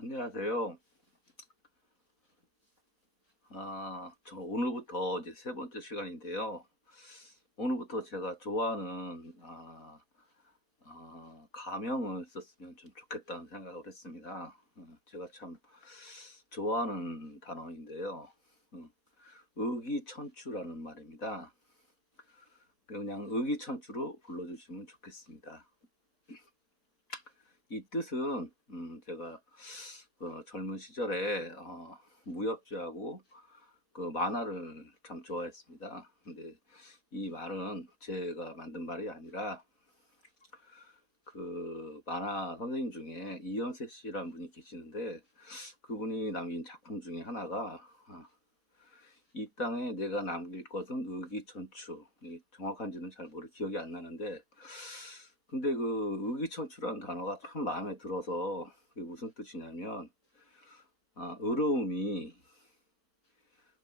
안녕하세요. 저 오늘부터 이제 세 번째 시간인데요. 오늘부터 제가 좋아하는 가명을 썼으면 좀 좋겠다는 생각을 했습니다. 제가 참 좋아하는 단어인데요. 음, 의기천추라는 말입니다. 그냥 의기천추로 불러주시면 좋겠습니다. 이 뜻은 제가 젊은 시절에 무협지하고 그 만화를 참 좋아했습니다. 근데 이 말은 제가 만든 말이 아니라 그 만화 선생님 중에 이연세 씨라는 분이 계시는데 그분이 남긴 작품 중에 하나가 이 땅에 내가 남길 것은 의기천추. 이게 정확한지는 잘 기억이 안 나는데 근데 그 의기천추라는 단어가 참 마음에 들어서 그게 무슨 뜻이냐면 의로움이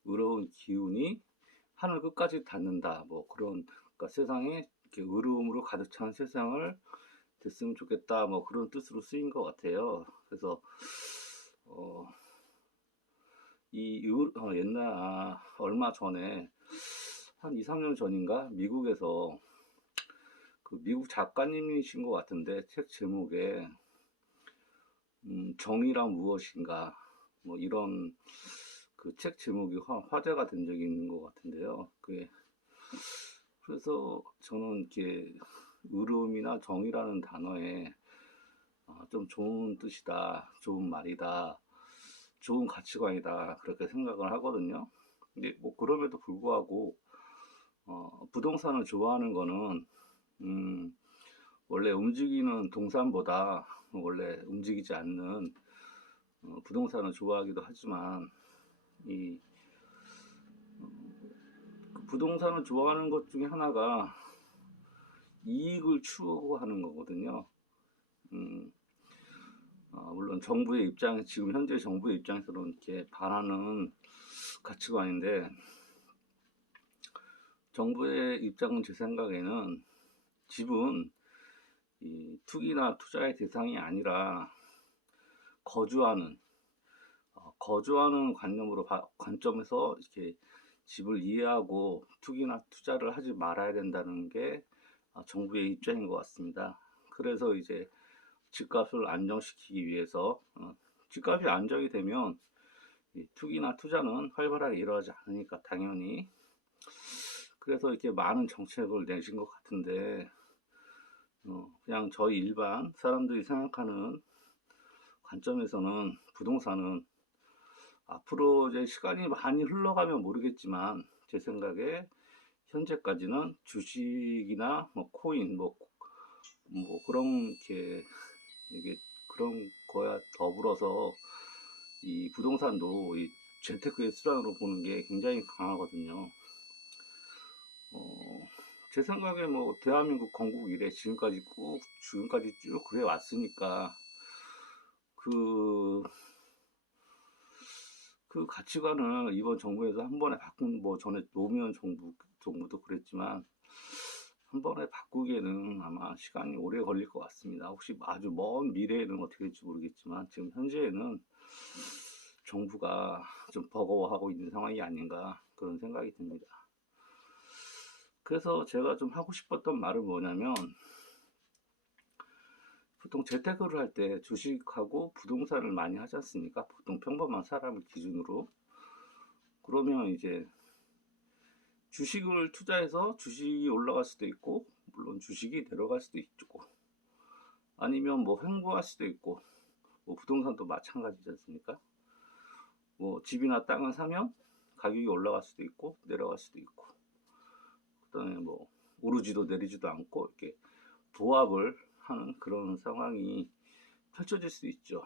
의로운 기운이 하늘 끝까지 닿는다. 뭐 그런 그러니까 세상에 이렇게 의로움으로 가득 찬 세상을 됐으면 좋겠다. 뭐 그런 뜻으로 쓰인 것 같아요. 그래서 어, 옛날 얼마 전에 한 2, 3년 전인가 미국에서 그 미국 작가님이신 것 같은데 책 제목에 정의란 무엇인가 뭐 이런 그 책 제목이 화제가 된 적이 있는 것 같은데요. 그래서 저는 이렇게 의로움이나 정의라는 단어에 좀 좋은 뜻이다, 좋은 말이다, 좋은 가치관이다 그렇게 생각을 하거든요. 근데 뭐 그럼에도 불구하고 부동산을 좋아하는 거는 음, 원래 움직이는 동산보다 원래 움직이지 않는 부동산을 좋아하기도 하지만 이 부동산을 좋아하는 것 중에 하나가 이익을 추구하는 거거든요. 음, 물론 지금 현재 정부의 입장에서는 이렇게 반하는 가치관인데, 정부의 입장은 제 생각에는 집은 이 투기나 투자의 대상이 아니라 거주하는, 거주하는 관점에서 이렇게 집을 이해하고 투기나 투자를 하지 말아야 된다는 게 정부의 입장인 것 같습니다. 그래서 이제 집값을 안정시키기 위해서 집값이 안정이 되면 투기나 투자는 활발하게 일어나지 않으니까 당연히 그래서 이렇게 많은 정책을 내신 것 같은데 그냥 저희 일반 사람들이 생각하는 관점에서는 부동산은 앞으로 이제 시간이 많이 흘러가면 모르겠지만 제 생각에 현재까지는 주식이나 뭐 코인 뭐 그런 게 이게 그런 거야 더불어서 이 부동산도 이 재테크의 수단으로 보는 게 굉장히 강하거든요. 제 생각에 뭐 대한민국 건국 이래 지금까지 쭉 그래 왔으니까 그, 그 가치관을 이번 정부에서 한 번에 뭐 전에 노무현 정부도 그랬지만 한 번에 바꾸기에는 아마 시간이 오래 걸릴 것 같습니다. 혹시 아주 먼 미래에는 어떻게 될지 모르겠지만 지금 현재에는 정부가 좀 버거워하고 있는 상황이 아닌가 그런 생각이 듭니다. 그래서 제가 좀 하고 싶었던 말은 뭐냐면 보통 재테크를 할 때 주식하고 부동산을 많이 하지 않습니까? 보통 평범한 사람을 기준으로. 그러면 이제 주식을 투자해서 주식이 올라갈 수도 있고 물론 주식이 내려갈 수도 있고 아니면 뭐 횡보할 수도 있고 뭐 부동산도 마찬가지지 않습니까? 뭐 집이나 땅을 사면 가격이 올라갈 수도 있고 내려갈 수도 있고 그다음에 뭐 오르지도 내리지도 않고 이렇게 보합을 하는 그런 상황이 펼쳐질 수 있죠.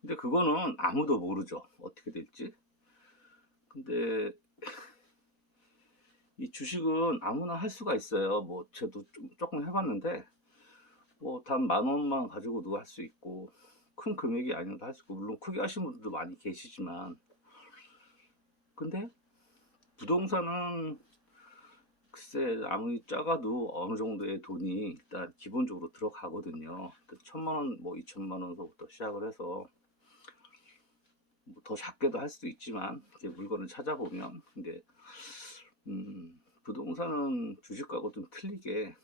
근데 그거는 아무도 모르죠. 어떻게 될지. 근데 이 주식은 아무나 할 수가 있어요. 뭐 저도 조금 해봤는데 뭐 단 10,000원만 가지고도 할 수 있고 큰 금액이 아니어도 할 수 있고 물론 크게 하신 분들도 많이 계시지만 근데 부동산은 글쎄 아무리 작아도 어느 정도의 돈이 일단 기본적으로 들어가거든요. 1,000만 원, 뭐 2천만 원서부터 시작을 해서 뭐 더 작게도 할 수도 있지만 이렇게 물건을 찾아보면 근데 부동산은 주식하고 좀 틀리게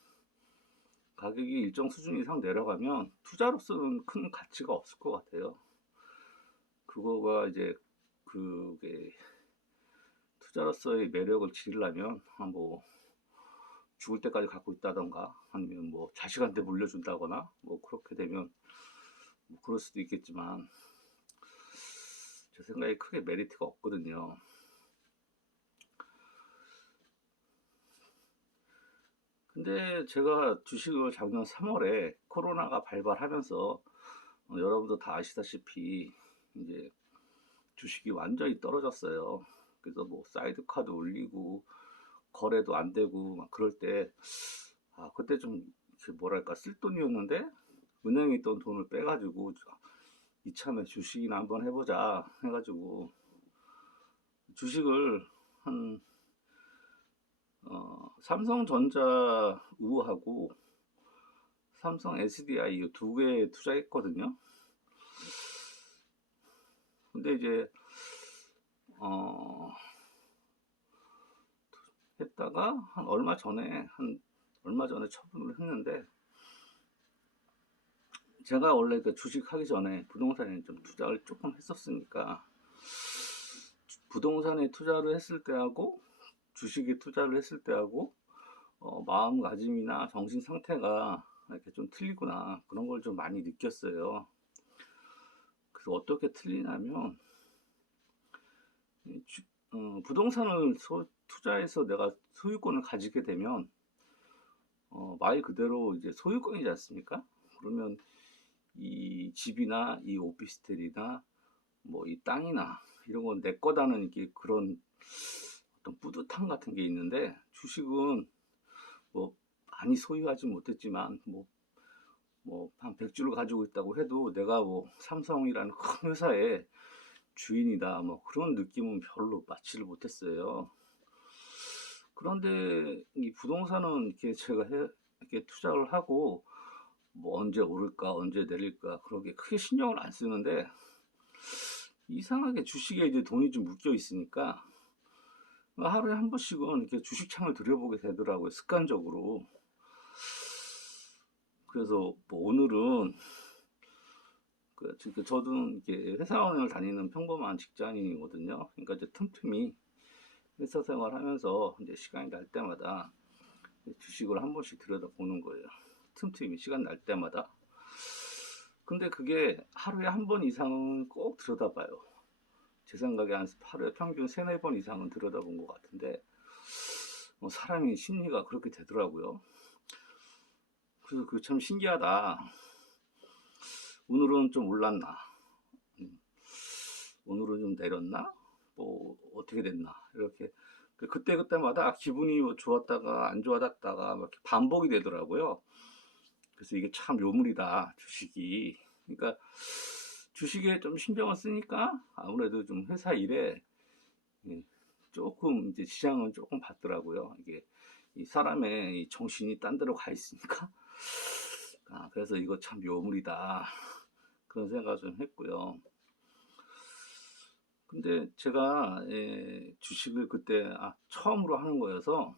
가격이 일정 수준 이상 내려가면 투자로서는 큰 가치가 없을 것 같아요. 그거가 이제 그게 투자로서의 매력을 지르려면 뭐 죽을 때까지 갖고 있다던가 아니면 뭐 자식한테 물려준다거나 뭐 그렇게 되면 뭐 그럴 수도 있겠지만 제 생각에 크게 메리트가 없거든요. 근데 제가 주식을 작년 3월에 코로나가 발발하면서 여러분도 다 아시다시피 이제 주식이 완전히 떨어졌어요. 그래서 뭐 사이드카도 올리고 거래도 안 되고 막 그럴 때 그때 좀 뭐랄까 쓸돈이었는데 은행에 있던 돈을 빼가지고 이참에 주식이나 한번 해보자 해가지고 주식을 한 삼성전자 우하고 삼성 SDI 이 두 개 투자했거든요. 근데 이제 했다가 한 얼마 전에 처분을 했는데 제가 원래 그 주식 하기 전에 부동산에 좀 투자를 조금 했었으니까 부동산에 투자를 했을 때하고 주식에 투자를 했을 때하고 마음가짐이나 정신 상태가 이렇게 좀 틀리구나 그런 걸 좀 많이 느꼈어요. 그래서 어떻게 틀리냐면 부동산을 투자해서 내가 소유권을 가지게 되면 말 그대로 이제 소유권이지 않습니까? 그러면 이 집이나 이 오피스텔이나 뭐 이 땅이나 이런 건 내 거다는 이게 그런 어떤 뿌듯함 같은 게 있는데 주식은 뭐 많이 소유하지 못했지만 뭐 한 100주를 가지고 있다고 해도 내가 뭐 삼성이라는 큰 회사의 주인이다 뭐 그런 느낌은 별로 받지를 못했어요. 그런데 이 부동산은 이렇게 제가 이렇게 투자를 하고 뭐 언제 오를까 언제 내릴까 그렇게 크게 신경을 안 쓰는데 이상하게 주식에 이제 돈이 좀 묶여 있으니까 하루에 한 번씩은 이렇게 주식창을 들여보게 되더라고요, 습관적으로. 그래서 뭐 오늘은 저도 이렇게 회사원을 다니는 평범한 직장인이거든요. 그러니까 이제 틈틈이 회사 생활하면서 이제 시간이 날 때마다 주식을 한 번씩 들여다보는 거예요. 틈틈이 시간 날 때마다. 근데 그게 하루에 한 번 이상은 꼭 들여다봐요. 제 생각에 한 하루에 평균 3, 4번 이상은 들여다본 것 같은데 사람이 심리가 그렇게 되더라고요. 그래서 그게 참 신기하다. 오늘은 좀 올랐나? 오늘은 좀 내렸나? 뭐 어떻게 됐나? 이렇게 그때그때마다 기분이 좋았다가 안 좋았다가 이렇게 반복이 되더라고요. 그래서 이게 참 요물이다, 주식이. 그러니까 주식에 좀 신경을 쓰니까 아무래도 좀 회사 일에 조금 이제 지장은 조금 받더라고요. 이게 이 사람의 이 정신이 딴 데로 가 있으니까. 그래서 이거 참 요물이다. 그런 생각을 좀 했고요. 근데 제가 주식을 그때 처음으로 하는 거여서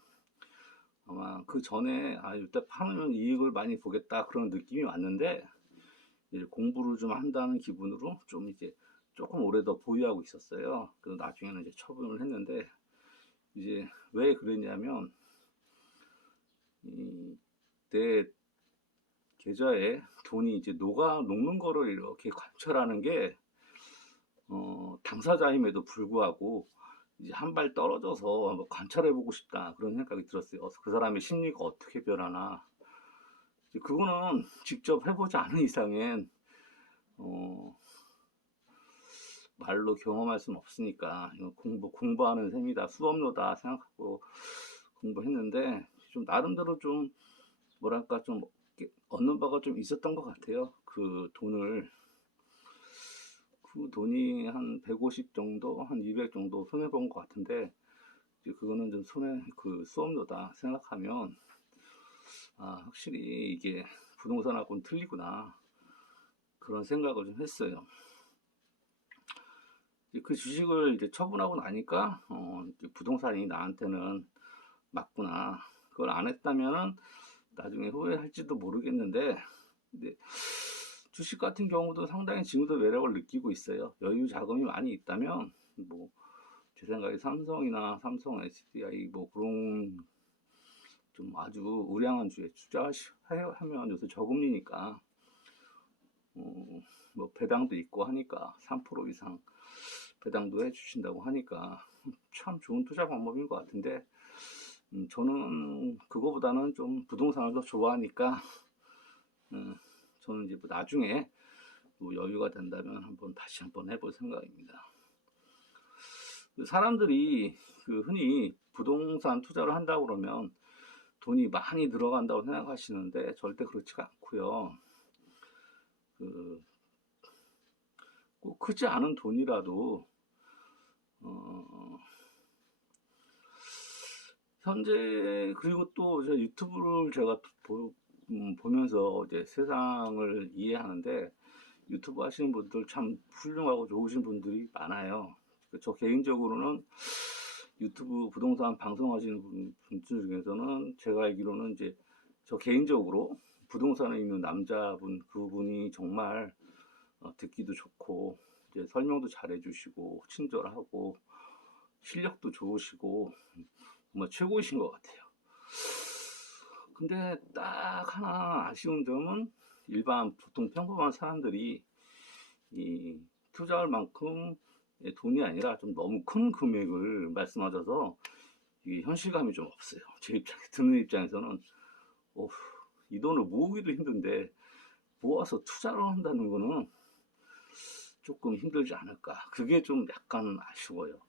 아마 그 전에 이때 파면 이익을 많이 보겠다 그런 느낌이 왔는데 이제 공부를 좀 한다는 기분으로 좀 이제 조금 오래 더 보유하고 있었어요. 그래서 나중에는 이제 처분을 했는데 이제 왜 그랬냐면 내 계좌에 돈이 이제 녹는 거를 이렇게 관찰하는 게 당사자임에도 불구하고 이제 한 발 떨어져서 한번 관찰해보고 싶다 그런 생각이 들었어요. 그 사람의 심리가 어떻게 변하나. 그거는 직접 해보지 않은 이상엔 말로 경험할 수는 없으니까 이거 공부하는 셈이다 수업료다 생각하고 공부했는데 좀 나름대로 좀 뭐랄까 좀 얻는 바가 좀 있었던 것 같아요. 그 돈이 한 150 정도 한 200 정도 손해본 것 같은데 그거는 좀 수업료다 생각하면 확실히 이게 부동산하고는 틀리구나 그런 생각을 좀 했어요. 그 주식을 이제 처분하고 나니까 부동산이 나한테는 맞구나. 그걸 안 했다면은 나중에 후회할지도 모르겠는데, 근데 주식 같은 경우도 상당히 지금도 매력을 느끼고 있어요. 여유 자금이 많이 있다면 뭐 제 생각에 삼성 SDI 뭐 그런 좀 아주 우량한 주에 투자하면 요새 저금리니까 뭐 배당도 있고 하니까 3% 이상 배당도 해주신다고 하니까 참 좋은 투자 방법인 것 같은데 저는 그거보다는 좀 부동산을 더 좋아하니까 저는 이제 뭐 나중에 뭐 여유가 된다면 다시 한번 해볼 생각입니다. 사람들이 흔히 부동산 투자를 한다고 그러면 돈이 많이 들어간다고 생각하시는데 절대 그렇지가 않고요. 꼭 크지 않은 돈이라도 현재 그리고 또 유튜브를 제가 보면서 이제 세상을 이해하는데 유튜브 하시는 분들 참 훌륭하고 좋으신 분들이 많아요. 저 개인적으로는 유튜브 부동산 방송하시는 분들 중에서는 제가 알기로는 이제 저 개인적으로 부동산에 있는 남자분 그분이 정말 듣기도 좋고 이제 설명도 잘해주시고 친절하고 실력도 좋으시고 정말 최고이신 것 같아요. 근데 딱 하나 아쉬운 점은 일반 보통 평범한 사람들이 이 투자할 만큼 돈이 아니라 좀 너무 큰 금액을 말씀하셔서 이게 현실감이 좀 없어요. 제 입장에 듣는 입장에서는 이 돈을 모으기도 힘든데 모아서 투자를 한다는 거는 조금 힘들지 않을까. 그게 좀 약간 아쉬워요.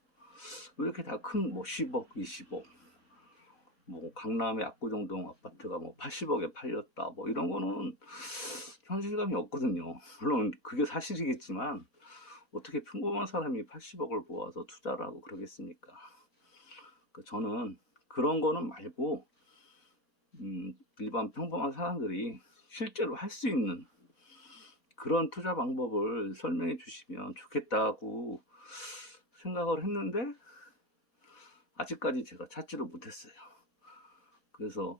왜 이렇게 다 큰 뭐 10억, 20억, 뭐 강남의 압구정동 아파트가 뭐 80억에 팔렸다, 뭐 이런 거는 현실감이 없거든요. 물론 그게 사실이겠지만 어떻게 평범한 사람이 80억을 모아서 투자를 하고 그러겠습니까? 저는 그런 거는 말고 일반 평범한 사람들이 실제로 할 수 있는 그런 투자 방법을 설명해 주시면 좋겠다고 생각을 했는데 아직까지 제가 찾지를 못했어요. 그래서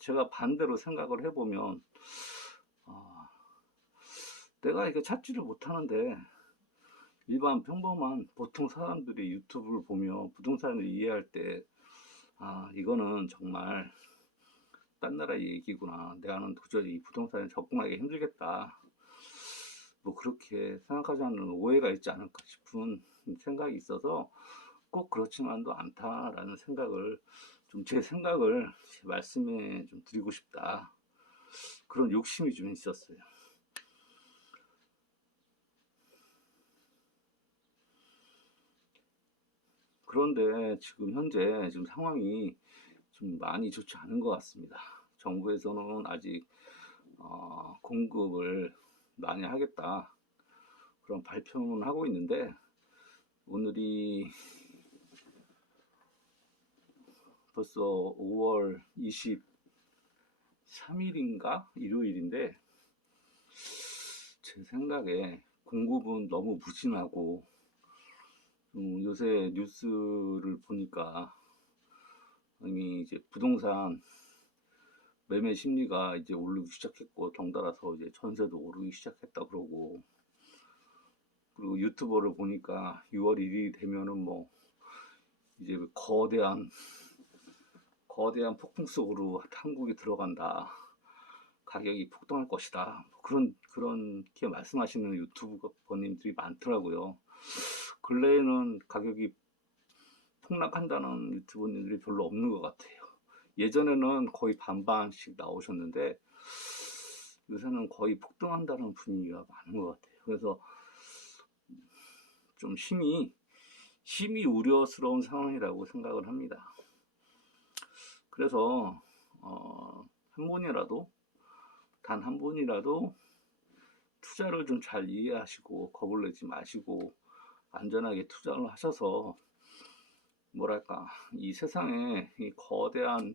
제가 반대로 생각을 해보면 내가 이게 찾지를 못하는데 일반 평범한 보통 사람들이 유튜브를 보며 부동산을 이해할 때 이거는 정말 딴 나라 얘기구나. 내가는 도저히 이 부동산에 접근하기 힘들겠다. 뭐 그렇게 생각하지 않는 오해가 있지 않을까 싶은 생각이 있어서 꼭 그렇지만도 않다라는 생각을 제 생각을 말씀해 좀 드리고 싶다. 그런 욕심이 좀 있었어요. 그런데 지금 현재 상황이 좀 많이 좋지 않은 것 같습니다. 정부에서는 아직 공급을 많이 하겠다 그런 발표는 하고 있는데 오늘이 벌써 5월 23일인가 일요일인데 제 생각에 공급은 너무 무진하고 요새 뉴스를 보니까 이미 이제 부동산 매매 심리가 이제 오르기 시작했고 덩달아서 이제 전세도 오르기 시작했다 그러고 그리고 유튜버를 보니까 6월 1일이 되면은 뭐 이제 거대한 폭풍 속으로 한국이 들어간다. 가격이 폭등할 것이다. 그렇게 말씀하시는 유튜버님들이 많더라고요. 근래에는 가격이 폭락한다는 유튜버님들이 별로 없는 것 같아요. 예전에는 거의 반반씩 나오셨는데 요새는 거의 폭등한다는 분위기가 많은 것 같아요. 그래서 좀 심히 우려스러운 상황이라고 생각을 합니다. 그래서 단 한 분이라도 투자를 좀 잘 이해하시고 겁을 내지 마시고 안전하게 투자를 하셔서 뭐랄까, 이 세상에 이 거대한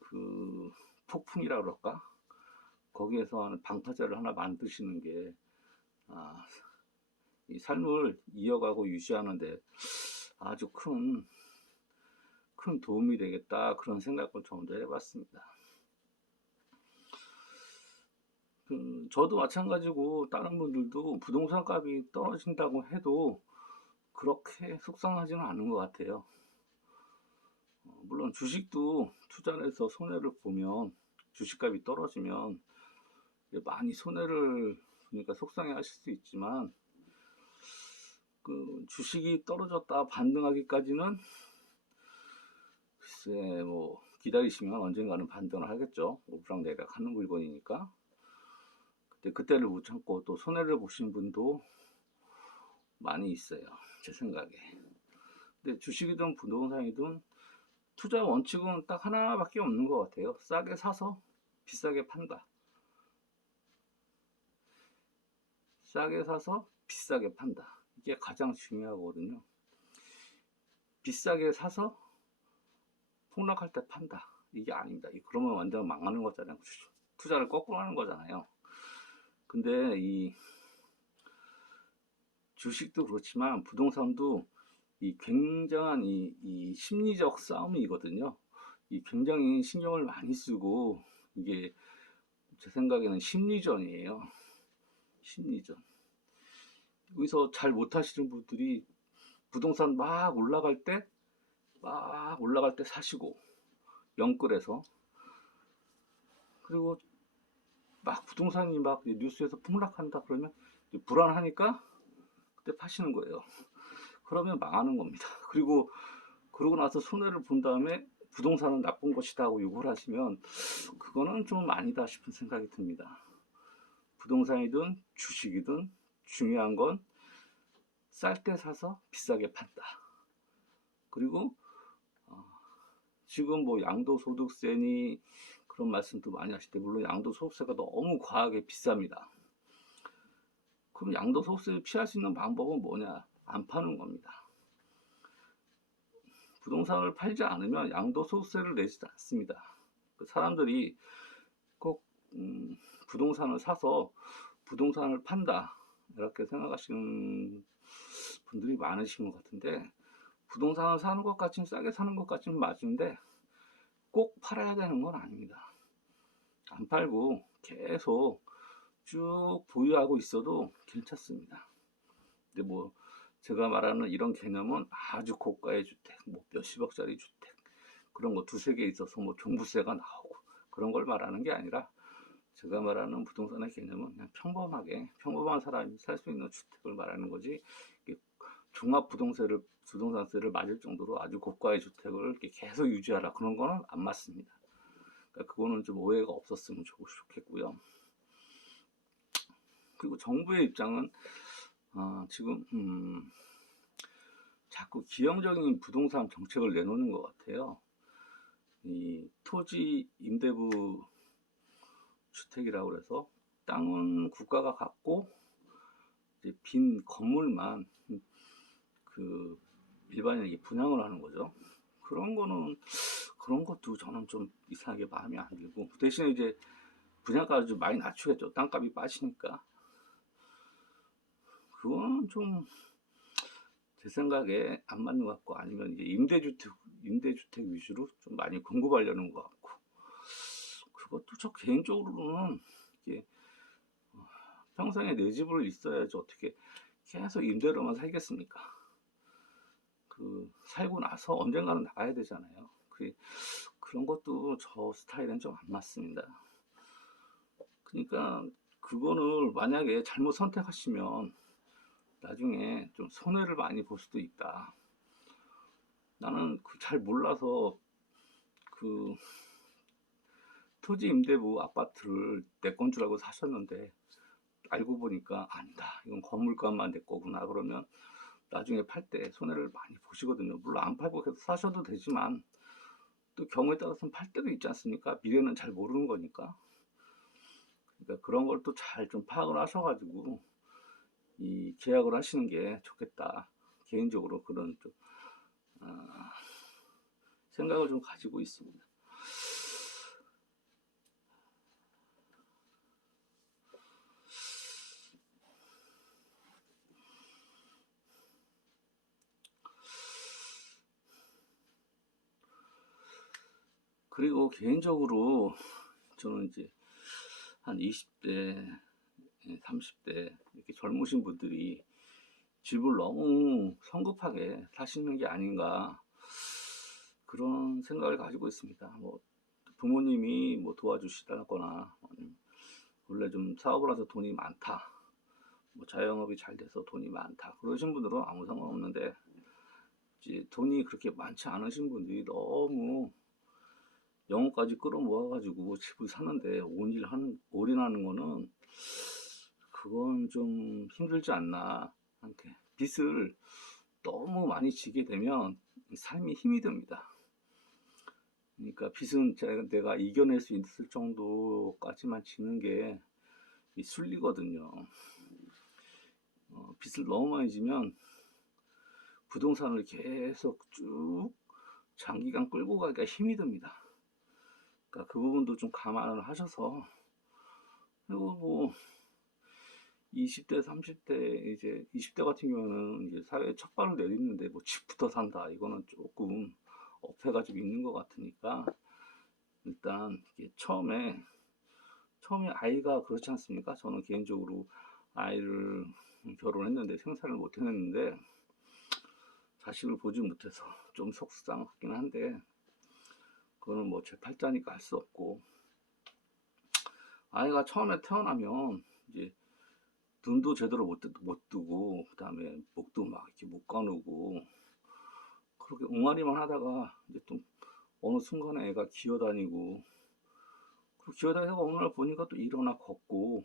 그 폭풍이라 그럴까? 거기에서 하는 방파제를 하나 만드시는 게, 아, 이 삶을 이어가고 유지하는데 아주 큰 도움이 되겠다. 그런 생각을 좀 더 해봤습니다. 저도 마찬가지고 다른 분들도 부동산 값이 떨어진다고 해도 그렇게 속상하지는 않은 것 같아요. 물론 주식도 투자를 해서 손해를 보면, 주식값이 떨어지면 많이 손해를 보니까 속상해 하실 수 있지만, 그 주식이 떨어졌다 반등하기까지는 글쎄 뭐 기다리시면 언젠가는 반등을 하겠죠. 오르락내리락 하는 물건이니까. 근데 그때를 못 참고 또 손해를 보신 분도 많이 있어요, 제 생각에. 근데 주식이든 부동산이든 투자 원칙은 딱 하나밖에 없는 것 같아요. 싸게 사서 비싸게 판다. 싸게 사서 비싸게 판다. 이게 가장 중요하거든요. 비싸게 사서 폭락할 때 판다. 이게 아닙니다. 그러면 완전 망하는 거잖아요. 투자를 거꾸로 하는 거잖아요. 근데 이 주식도 그렇지만 부동산도 이 굉장한 이 심리적 싸움이거든요. 이 굉장히 신경을 많이 쓰고, 이게 제 생각에는 심리전이에요. 심리전. 여기서 잘 못하시는 분들이 부동산 막 올라갈 때 사시고, 영끌에서. 그리고 막 부동산이 막 뉴스에서 폭락한다 그러면 불안하니까 그때 파시는 거예요. 그러면 망하는 겁니다. 그리고 그러고 나서 손해를 본 다음에 부동산은 나쁜 것이다 하고 욕을 하시면 그거는 좀 아니다 싶은 생각이 듭니다. 부동산이든 주식이든 중요한 건 쌀 때 사서 비싸게 판다. 그리고 지금 뭐 양도소득세니 그런 말씀도 많이 하실 때, 물론 양도소득세가 너무 과하게 비쌉니다. 그럼 양도소득세를 피할 수 있는 방법은 뭐냐? 안 파는 겁니다. 부동산을 팔지 않으면 양도소득세를 내지 않습니다. 사람들이 꼭 부동산을 사서 부동산을 판다 이렇게 생각하시는 분들이 많으신 것 같은데, 부동산을 사는 것까지는 싸게 사는 것까지는 맞는데 꼭 팔아야 되는 건 아닙니다. 안 팔고 계속 쭉 보유하고 있어도 괜찮습니다. 근데 뭐 제가 말하는 이런 개념은 아주 고가의 주택, 뭐 몇십억짜리 주택, 그런 거 두세 개 있어서 뭐 종부세가 나오고 그런 걸 말하는 게 아니라, 제가 말하는 부동산의 개념은 그냥 평범한 사람이 살 수 있는 주택을 말하는 거지, 부동산세를 맞을 정도로 아주 고가의 주택을 이렇게 계속 유지하라 그런 거는 안 맞습니다. 그러니까 그거는 좀 오해가 없었으면 좋겠고요. 그리고 정부의 입장은 지금 자꾸 기형적인 부동산 정책을 내놓는 것 같아요. 이 토지 임대부 주택이라고 해서 땅은 국가가 갖고 이제 빈 건물만 그 일반인에게 분양을 하는 거죠. 그런 것도 저는 좀 이상하게 마음에 안 들고, 대신에 이제 분양가를 좀 많이 낮추겠죠. 땅값이 빠지니까. 그거는 좀 제 생각에 안 맞는 것 같고, 아니면 이제 임대주택 위주로 좀 많이 공급하려는 것 같고, 그것도 저 개인적으로는 이게 평생에 내 집을 있어야지 어떻게 계속 임대로만 살겠습니까? 살고 나서 언젠가는 나가야 되잖아요. 그런 것도 저 스타일은 좀 안 맞습니다. 그러니까 그거를 만약에 잘못 선택하시면 나중에 좀 손해를 많이 볼 수도 있다. 나는 잘 몰라서 그 토지 임대부 아파트를 내 건 줄 알고 사셨는데, 알고 보니까 아니다, 이건 건물값만 내 거구나 그러면 나중에 팔 때 손해를 많이 보시거든요. 물론 안 팔고 계속 사셔도 되지만 또 경우에 따라서는 팔 때도 있지 않습니까? 미래는 잘 모르는 거니까. 그러니까 그런 걸 또 잘 좀 파악을 하셔가지고 이 계약을 하시는 게 좋겠다. 개인적으로 그런 좀 생각을 좀 가지고 있습니다. 그리고 개인적으로 저는 이제 한 20대, 30대 이렇게 젊으신 분들이 집을 너무 성급하게 사시는 게 아닌가 그런 생각을 가지고 있습니다. 뭐 부모님이 뭐 도와주시다거나 원래 좀 사업을 해서 돈이 많다, 뭐 자영업이 잘 돼서 돈이 많다 그러신 분들은 아무 상관없는데 이제 돈이 그렇게 많지 않으신 분들이 너무 영혼까지 끌어모아가지고 집을 사는데 올인하는 거는 그건 좀 힘들지 않나. 이렇게 빚을 너무 많이 지게 되면 삶이 힘이 듭니다. 그러니까 빚은 내가 이겨낼 수 있을 정도까지만 지는 게 순리거든요. 빚을 너무 많이 지면 부동산을 계속 쭉 장기간 끌고 가기가 힘이 듭니다. 그러니까 그 부분도 좀 감안을 하셔서, 그리고 뭐 20대, 30대, 이제 20대 같은 경우는 이제 사회에 첫 발을 내딛는데 뭐 집부터 산다 이거는 조금 어폐가 좀 있는 것 같으니까 일단 이게 처음에 아이가 그렇지 않습니까? 저는 개인적으로 아이를 결혼했는데 생산을 못 해냈는데 자식을 보지 못해서 좀 속상하긴 한데 그거는 뭐 제 팔자니까 할 수 없고, 아이가 처음에 태어나면 이제 눈도 제대로 못 뜨고 그다음에 목도 막 이렇게 못 가누고 그렇게 옹알이만 하다가 이제 또 어느 순간에 애가 기어다니고, 그리고 기어다니다가 어느 날 보니까 또 일어나 걷고,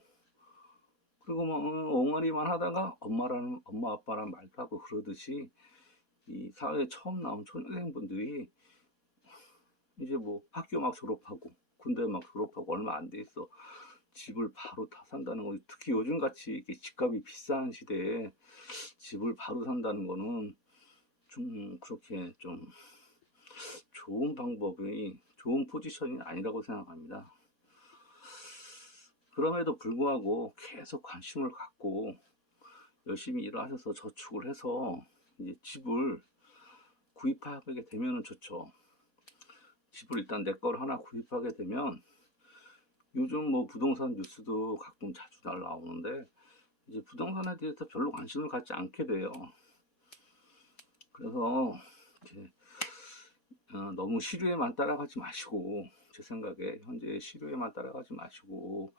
그리고 막 옹알이만 하다가 엄마 아빠랑 말도 하고 그러듯이 이 사회에 처음 나온 초년생분들이 이제 뭐 학교 막 졸업하고 군대 막 졸업하고 얼마 안 돼 있어 집을 바로 다 산다는 거, 특히 요즘 같이 이렇게 집값이 비싼 시대에 집을 바로 산다는 거는 좀 그렇게 좀 좋은 방법이, 좋은 포지션이 아니라고 생각합니다. 그럼에도 불구하고 계속 관심을 갖고 열심히 일을 하셔서 저축을 해서 이제 집을 구입하게 되면 좋죠. 집을 일단 내 걸 하나 구입하게 되면 요즘 뭐 부동산 뉴스도 가끔 자주 나오는데 이제 부동산에 대해서 별로 관심을 갖지 않게 돼요. 그래서 이렇게 너무 시류에만 따라가지 마시고, 제 생각에 현재 시류에만 따라가지 마시고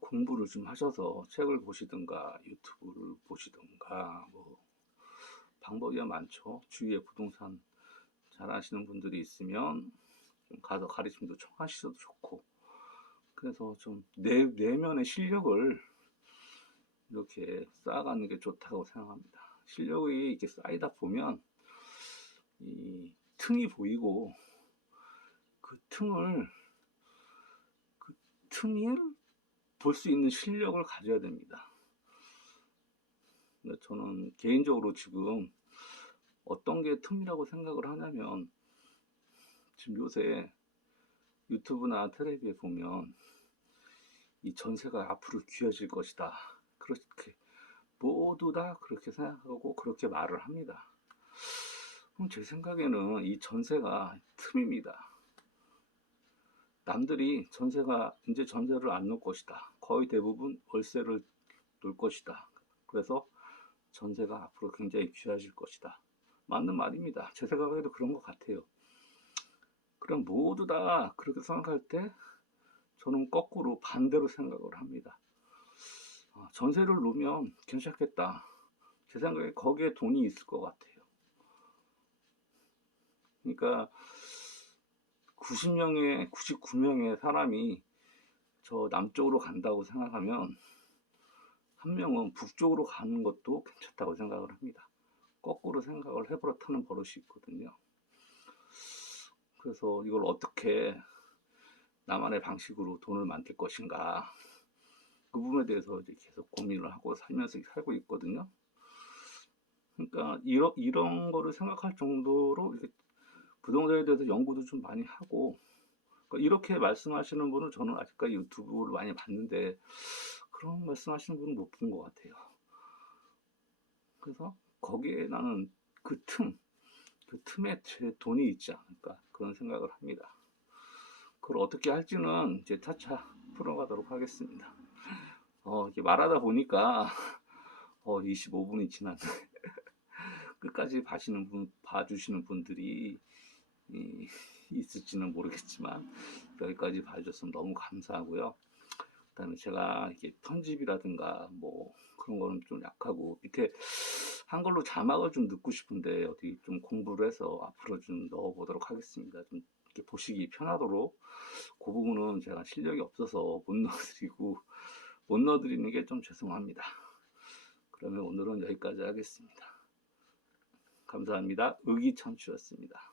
공부를 좀 하셔서 책을 보시든가 유튜브를 보시든가 뭐 방법이 많죠. 주위에 부동산 잘 아시는 분들이 있으면 좀 가서 가르침도 청하셔도 좋고, 그래서 좀 내면의 실력을 이렇게 쌓아가는 게 좋다고 생각합니다. 실력이 이렇게 쌓이다 보면 이 틈이 보이고 그 틈을 볼 수 있는 실력을 가져야 됩니다. 저는 개인적으로 지금 어떤 게 틈이라고 생각을 하냐면, 지금 요새 유튜브나 텔레비에 보면 이 전세가 앞으로 귀해질 것이다, 그렇게 모두 다 그렇게 생각하고 그렇게 말을 합니다. 그럼 제 생각에는 이 전세가 틈입니다. 남들이 이제 전세를 안 놓을 것이다, 거의 대부분 월세를 놓을 것이다, 그래서 전세가 앞으로 굉장히 귀해질 것이다, 맞는 말입니다. 제 생각에도 그런 것 같아요. 그럼 모두 다 그렇게 생각할 때 저는 거꾸로 반대로 생각을 합니다. 전세를 놓으면 괜찮겠다, 제 생각에 거기에 돈이 있을 것 같아요. 그러니까 99명의 사람이 저 남쪽으로 간다고 생각하면 한 명은 북쪽으로 가는 것도 괜찮다고 생각을 합니다. 거꾸로 생각을 해버릇하는 버릇이 있거든요. 그래서 이걸 어떻게 나만의 방식으로 돈을 만들 것인가, 그 부분에 대해서 이제 계속 고민을 하고 살고 있거든요. 그러니까 이런 거를 생각할 정도로 부동산에 대해서 연구도 좀 많이 하고, 그러니까 이렇게 말씀하시는 분은 저는 아직까지 유튜브를 많이 봤는데 그런 말씀하시는 분은 못 본 것 같아요. 그래서 거기에 나는 그 틈에 제 돈이 있지 않을까 그런 생각을 합니다. 그걸 어떻게 할지는 이제 차차 풀어가도록 하겠습니다. 이렇게 말하다 보니까 25분이 지났네. 끝까지 봐주시는 분들이 있을지는 모르겠지만 여기까지 봐주셨으면 너무 감사하고요. 그다음에 제가 이렇게 편집이라든가 뭐 그런 거는 좀 약하고 밑에 한글로 자막을 좀 넣고 싶은데 어디 좀 공부를 해서 앞으로 좀 넣어보도록 하겠습니다. 좀 이렇게 보시기 편하도록 그 부분은 제가 실력이 없어서 못 넣어드리는 게 좀 죄송합니다. 그러면 오늘은 여기까지 하겠습니다. 감사합니다. 의기천추였습니다.